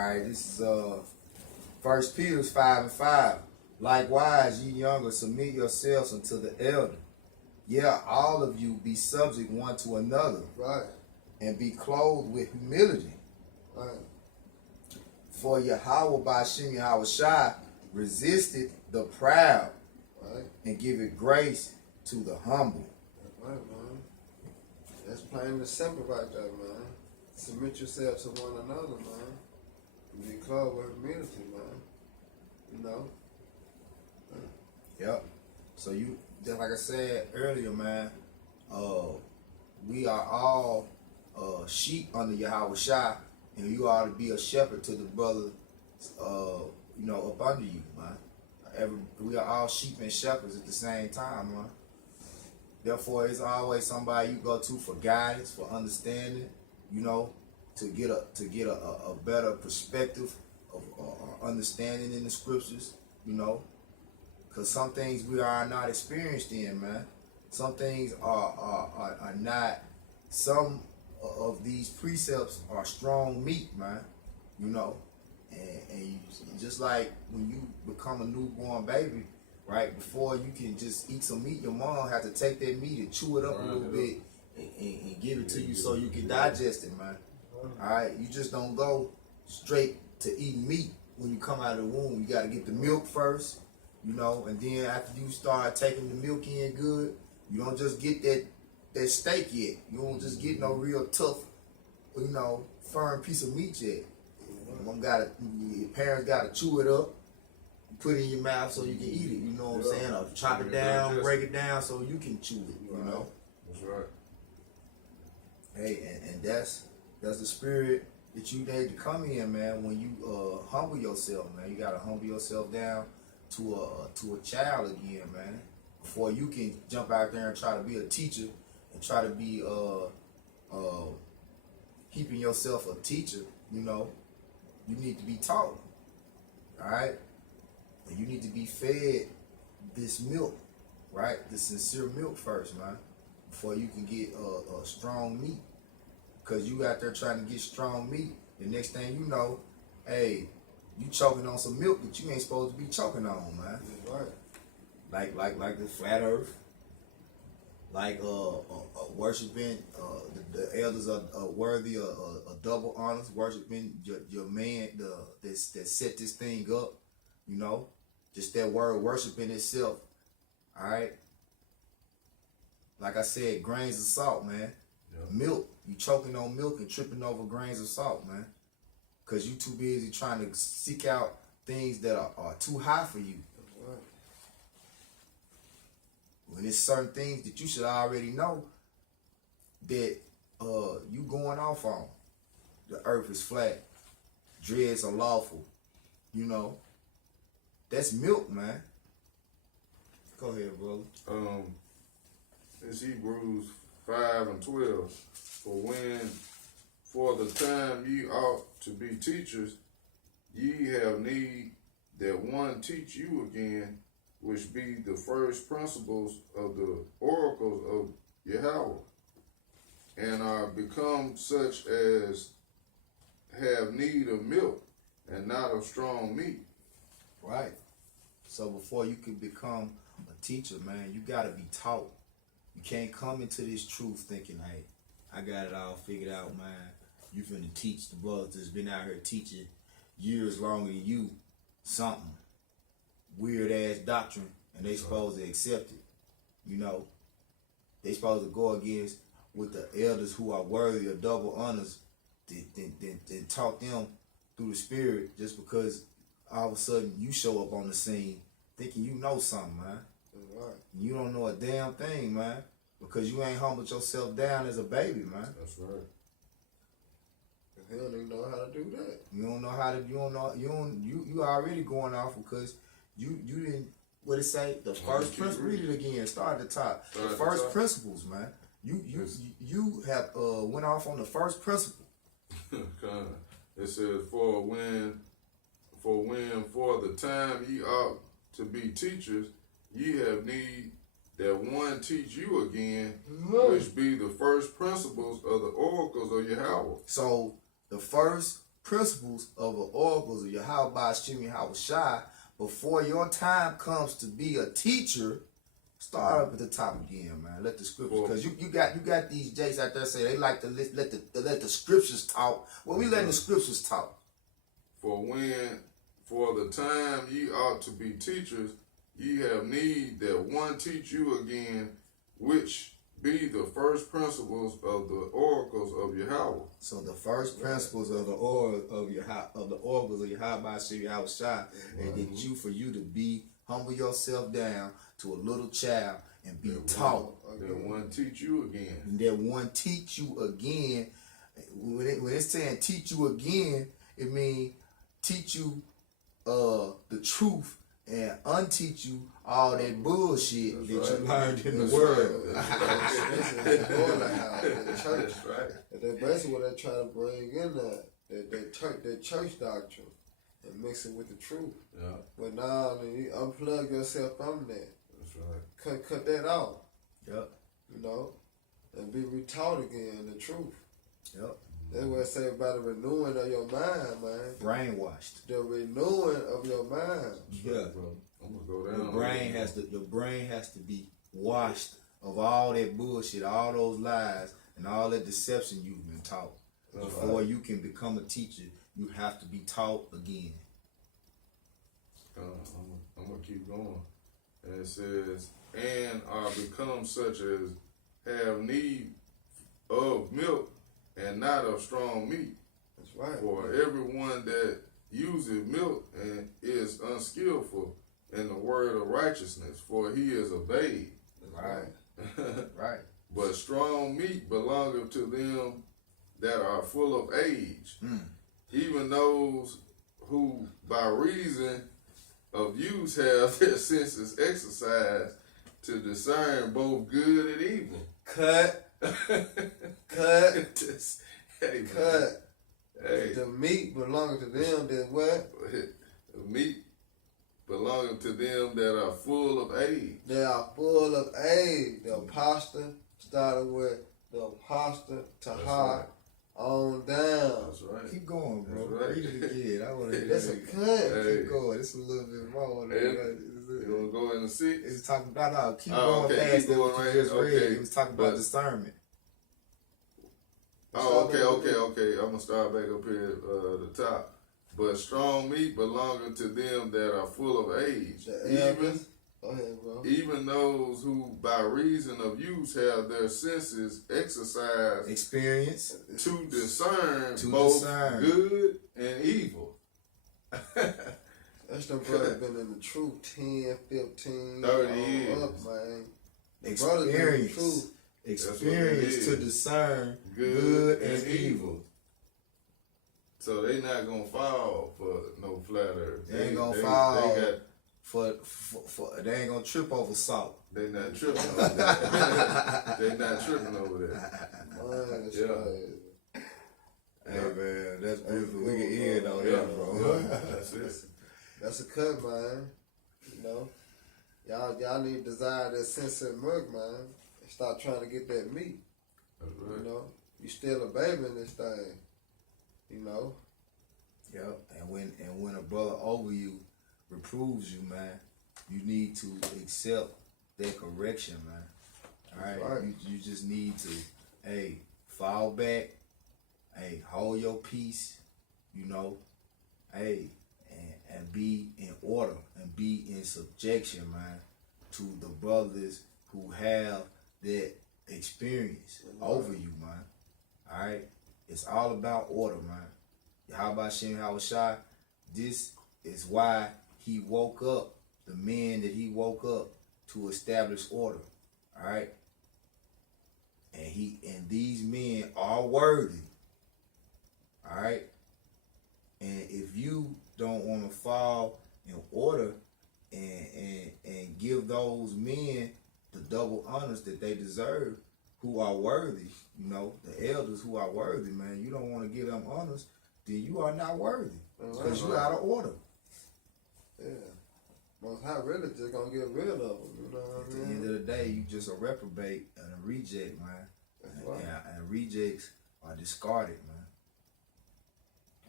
right, this is 1 Peter 5:5. Likewise, ye younger, submit yourselves unto the elder. Yeah, all of you be subject one to another. Right. And be clothed with humility. Right. For Yahweh Ba'ashem Yahweh Shai resisted the proud, Right. and giveth grace to the humble. That's right, man. That's plain and simple right there, man. Submit yourself to one another, man. And be clothed with humility, man. You know? Yep. So you, just like I said earlier, man, we are all sheep under Yahweh Shai, and you ought to be a shepherd to the brothers, up under you, man. We are all sheep and shepherds at the same time, man. Therefore, it's always somebody you go to for guidance, for understanding, to get a better perspective of understanding in the scriptures, because some things we are not experienced in, man. Some things are not. Some of these precepts are strong meat, man. And you, just like when you become a newborn baby, right? Before you can just eat some meat, your mom has to take that meat and chew it up a little bit and give it to you so you can digest it, man. All right, you just don't go straight to eating meat when you come out of the womb. You got to get the milk first, and then after you start taking the milk in good, you don't just get that steak yet. You don't just get no real tough, firm piece of meat yet. Your parents gotta chew it up, put it in your mouth so you can eat it. You know what I'm saying? Or chop it down, break it down so you can chew it. That's right. Hey, and that's the spirit that you need to come in, man. When you humble yourself, man, you gotta humble yourself down to a child again, man. Before you can jump out there and try to be a teacher and try to be keeping yourself a teacher, you need to be taught, all right? And you need to be fed this milk, right? The sincere milk first, man, before you can get a strong meat. Because you out there trying to get strong meat, the next thing you know, hey, you choking on some milk that you ain't supposed to be choking on, man. Right. Like the flat earth, like worshiping the elders are worthy of double honors, worshiping your man that set this thing up, just that word worshiping itself. All right, like I said, grains of salt, man. Milk, you choking on milk and tripping over grains of salt, man, because you too busy trying to seek out things that are too high for you. When there's certain things that you should already know that you going off on. The earth is flat. Dreads are lawful. That's milk, man. Go ahead, brother. It's Hebrews 5:12. For the time ye ought to be teachers, ye have need that one teach you again, which be the first principles of the oracles of Yahweh, and are become such as have need of milk and not of strong meat. Right. So before you can become a teacher, man, you got to be taught. You can't come into this truth thinking, hey, I got it all figured out, man. You finna teach the brothers that's been out here teaching years longer than you something. Weird ass doctrine, and they supposed to accept it. They supposed to go against with the elders who are worthy of double honors, then talk them through the spirit, just because all of a sudden you show up on the scene thinking you know something, man. Right. You don't know a damn thing, man, because you ain't humbled yourself down as a baby, man. That's right. He don't even know how to do that. You don't know how to. You already going off because you didn't. What it say? The first principle. Read it again. Start at the top. The first principles, man. You have went off on the first principle. It says for the time ye ought to be teachers, ye have need that one teach you again, which be the first principles of the oracles of Yahweh. So the first principles of the oracles of Yahweh Hashem Yahweh Shai, before your time comes to be a teacher, start up at the top again, man. Let the scriptures, because you got these jakes out there say they like to let the scriptures talk. Well, we letting the scriptures talk. For the time ye ought to be teachers, ye have need that one teach you again, which be the first principles of the oracles of Yahweh. So the first principles of the oracles of Yahweh Hashem Yahweh Shai, and get you for you to be humble yourself down to a little child and be taught. That one teach you again. And that one teach you again. When it's saying teach you again, it means teach you the truth and unteach you all that bullshit that you learned in the world. That's right. That's basically what they try to bring in that church doctrine and mix it with the truth. Yeah. But now you unplug yourself from that. That's right. Cut that out. Yep. You know, and be retaught again the truth. Yep. That's what I say about the renewing of your mind, man. Brainwashed. The renewing of your mind. Yeah. Bro, I'm gonna go down. Your brain has to be washed of all that bullshit, all those lies, and all that deception you've been taught. Before you can become a teacher, you have to be taught again. I'm gonna keep going. And it says, and are become such as have need of milk and not of strong meat. That's right. For everyone that uses milk and is unskillful in the word of righteousness, for he is a babe. Right. Right. But strong meat belongeth to them that are full of age, even those who by reason of use have their senses exercised to discern both good and evil. Cut. Hey, Cut. Hey. The meat belonging to them that what? Meat belonging to them that are full of age. They are full of age. The apostle started with the apostle to heart on down. That's right. Keep going, bro. That's right. Read it again. I want to hear That's a that. cut. Hey. Keep going. It's a little bit more. You wanna go in the 6? It's talking about keep Oh, going okay, past keep that what going you right just here. read. Okay. It was talking about discernment. Oh, okay. I'm gonna start back up here at the top. But strong meat belonging to them that are full of age, Even, go ahead, bro. even those who by reason of use have their senses exercised Experience. to discern To both discern. good and evil. That's the brother been in the truth 10, 15, 30 on years. up, man. The brother been in the Experience. truth. Experience to is. discern Good and and evil. So they not gonna fall for no flat earth. They ain't gonna fall. They got. For they ain't gonna trip over salt. They not tripping over that. They not tripping over that. Man, that's Yeah. right. Hey man, that's beautiful. We can end on Yeah, that, bro. That's it. That's a cut, man. You know, y'all need to desire that sensitive milk, man. And start trying to get that meat. That's You right. know, you still a baby in this thing. You know, Yep. And when a brother over you reproves you, man, you need to accept that correction, man. All right. Right. You just need to, fall back. Hold your peace. You know, and be in order and be in subjection, man, to the brothers who have that experience over you, man. All right. It's all about order, man. Yahweh Hashem Yahweh Shai, this is why he woke up the men that he woke up to establish order. All right. And these men are worthy. All right. And if you don't want to fall in order and give those men the double honors that they deserve, who are worthy, you know, the elders who are worthy, man, you don't want to give them honors, then you are not worthy because you out of order. yeah. Most High really just gonna get rid of them. You know what At I the mean? end of the day, you just a reprobate and a reject, man. That's right. And rejects are discarded, man.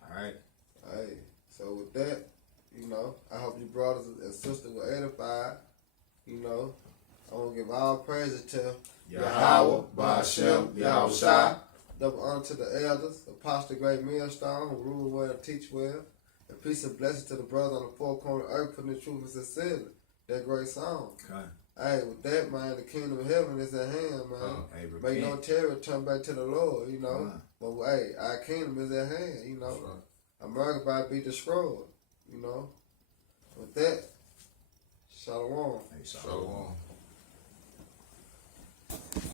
All right. brothers and sisters were edified. You know, I want to give all praises to Yahweh, Ba'ashem, Yahushua. Double honor to the elders, Apostle Great Millstone, who rule well and teach well. And peace and blessing to the brother on the four corner of earth, putting the truth in sincerity. That great song. Okay. Hey, with that, man, the kingdom of heaven is at hand, man. Hey, Make no repent. terror, turn back to the Lord, you know. Right. But, hey, our kingdom is at hand, you know. That's right. America about to be destroyed, you know. With that, shalom. Hey, shalom. Shalom.